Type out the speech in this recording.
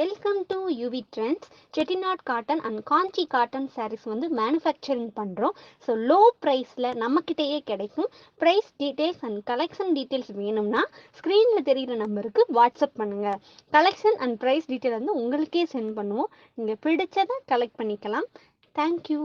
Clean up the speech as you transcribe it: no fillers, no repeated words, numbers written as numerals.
Welcome to UV Trendz. Chettinad Cotten and Kanchi Cotton sarees வந்து manufacturing பண்ணுறோம். So low ப்ரைஸில் நம்மக்கிட்டேயே கிடைக்கும். Price details and collection details வேணும்னா ஸ்க்ரீனில் தெரிகிற நம்பருக்கு வாட்ஸ்அப் பண்ணுங்கள். கலெக்ஷன் அண்ட் ப்ரைஸ் டீட்டெயில் வந்து உங்களுக்கே சென்ட் பண்ணுவோம். நீங்கள் பிடிச்சதை கலெக்ட் பண்ணிக்கலாம். தேங்க்யூ.